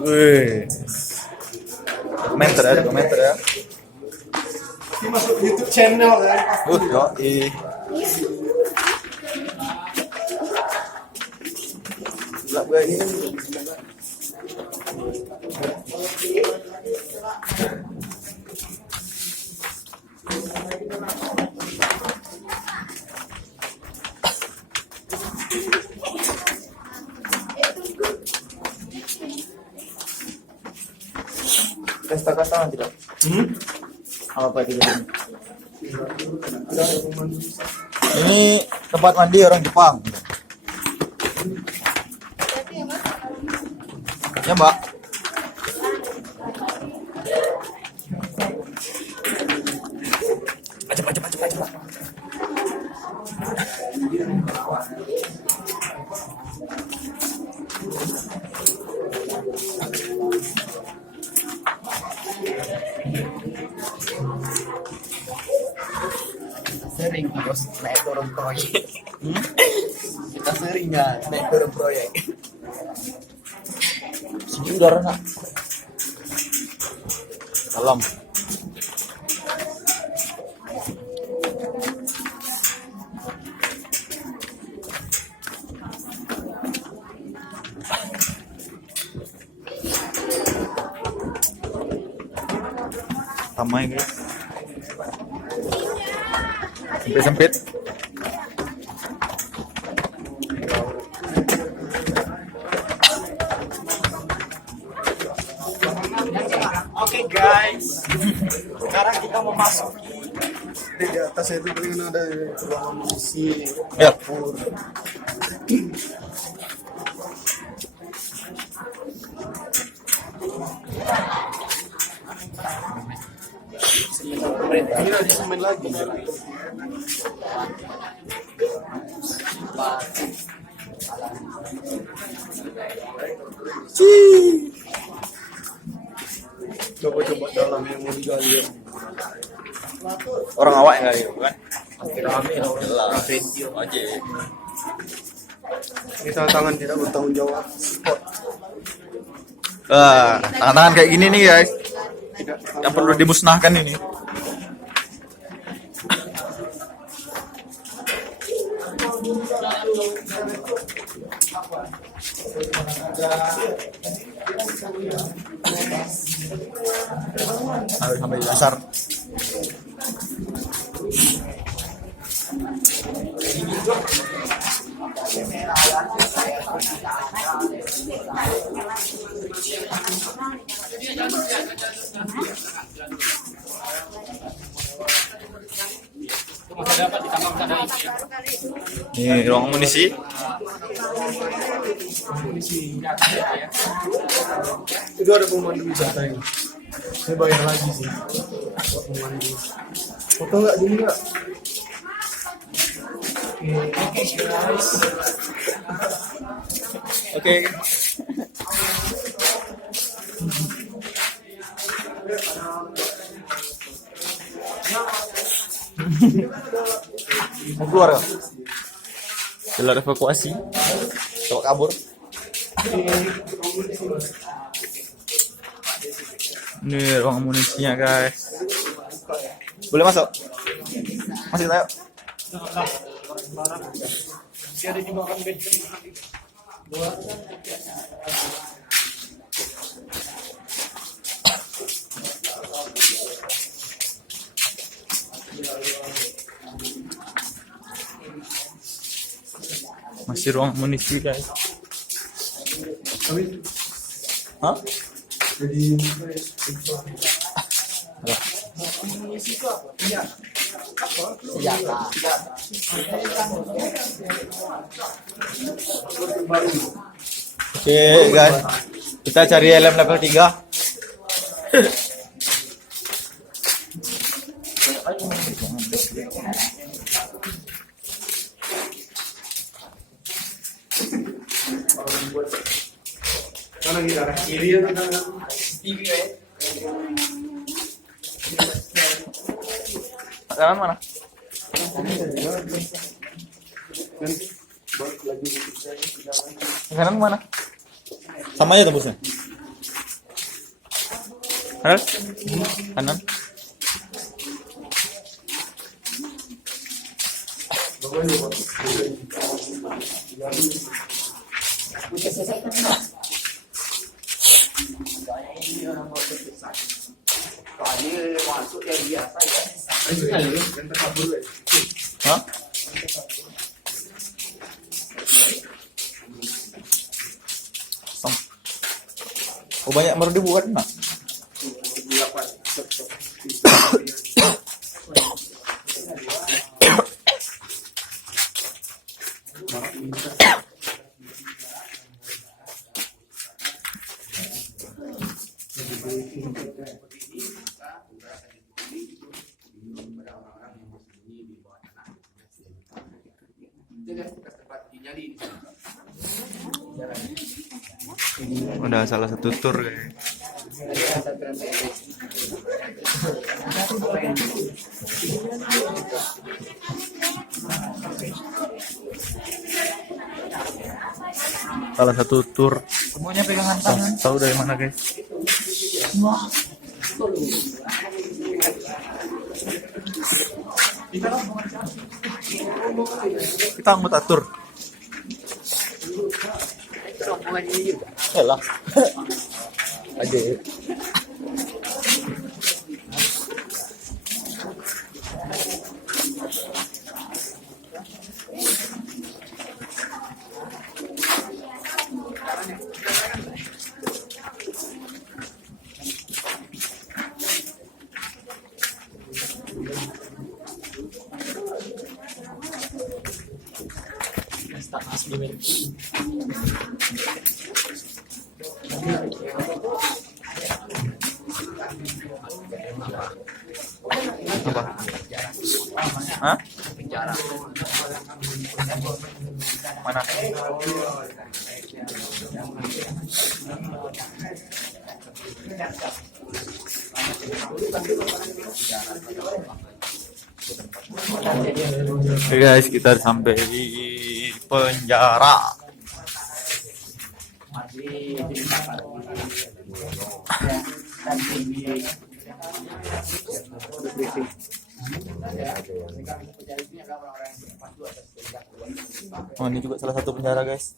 Wih. Komentar ya. Ini masuk YouTube channel ya. Yoi. Lah gue ini. Pesta kata tidak? Apa itu? Ini tempat mandi orang Jepang. Ya, Mbak. Cepat. Sering bos naik turun proyek. Kita sering nggak naik turun proyek. Sini udara nak. Salam. Ramai guys. Sempit. Oke guys, sekarang kita mau masuk di atas itu kan ada ruangan misi, Ya. dapur. Ini lagi semen lagi. Coba dalam yang mau digali. Orang awak yang kali itu kan? Rame lah. Oke. Kita tangan tidak bertanggung jawab. Spot. Tangan-tangan kayak gini nih guys. Yang perlu dimusnahkan ini. Harus sampai di dasar. Ini ruang amunisi. Itu ada pemandu wisata ini. Saya bayar lagi sih buat pemandu. Foto nggak gini nggak? Oke guys. Oke. Mau keluar ya? Gelar evakuasi. Coba kabur. Ini ruang amunisinya guys. Boleh masuk? Masih tayo. Masih ada juga kan bed. Masih ruang amunisi guys. Hah? Jadi Senjata. Oke guys. Kita cari helm level 3. Kanan kita arah kiri atau kanan? Kiri ya. Kanan mana? Nanti balik lagi. Kanan mana? Sama aja tembusnya. Kanan? Kanan? Soalnya masuk yang biasa ya. Hah? Som. Oh banyak baru dibuat nak. Udah salah satu tour kayaknya. Salah satu tour. Semuanya pegangan tangan. Tahu dari mana guys? Kita anggota tour. Rombongan ini juga. Yalah. Aja. Asli men. Apa? Hah? Penjara. Mana? Oke guys, kita sampai di penjara. Oh, ini juga salah satu penjara guys.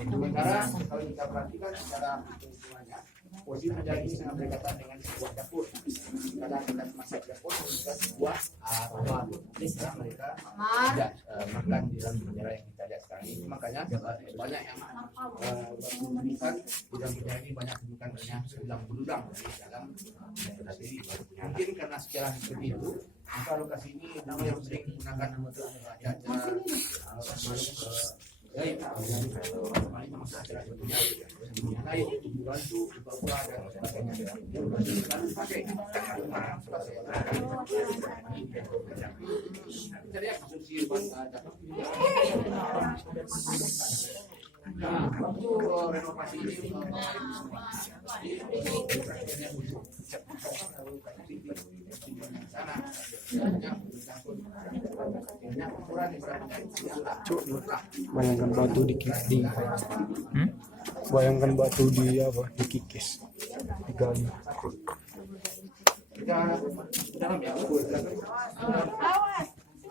Sementara kalau kita perhatikan secara lingkungannya, posisi penjara ini sangat berdekatan dengan sebuah dapur. Karena kita masak dapur kita sebuah rumah. Karena mereka tidak makan di dalam penjara yang kita lihat sekarang ini. Makanya banyak yang menemukan di dalam penjara ini banyak menemukan banyak belulang dari dalam penjara ini. Mungkin karena sejarah seperti itu, maka lokasi ini namanya sering digunakan untuk renovasi ini Bayangkan batu bayangkan batu di apa dikikis digali.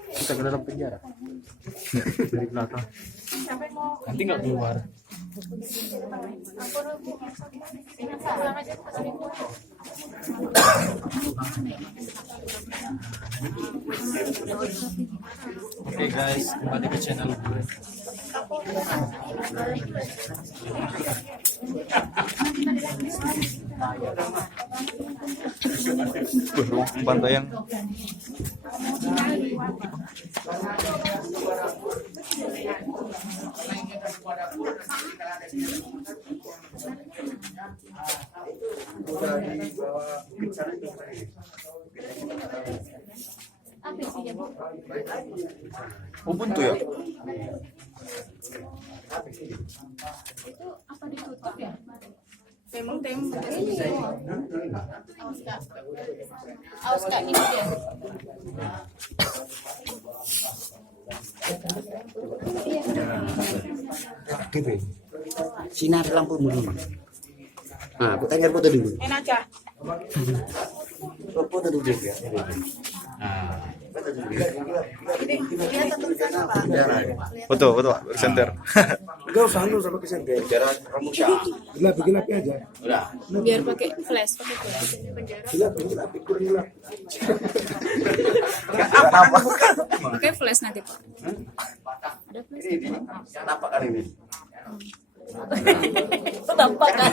Kita ke dalam penjara dari belakang. Nanti nggak keluar. Oke guys, kembali ke channel gue. Ruang pembantaian. Ubuntu ya? apa ditutup ya? Memang tembok ini. Awas kak ini dia. Gitu. Sinar lampu dulu. Nah, aku tanya foto dulu. Enak kah? Foto dulu ya. Nah, Foto, foto, Pak. Center. enggak usah anu sama kesenter. Jarak kamu gelap aja. Udah. Biar pakai flash, pakai flash. Gelap, kurang gelap. Pakai flash nanti Pak. Ada flash. Nampak kan ini? Itu tampak kan?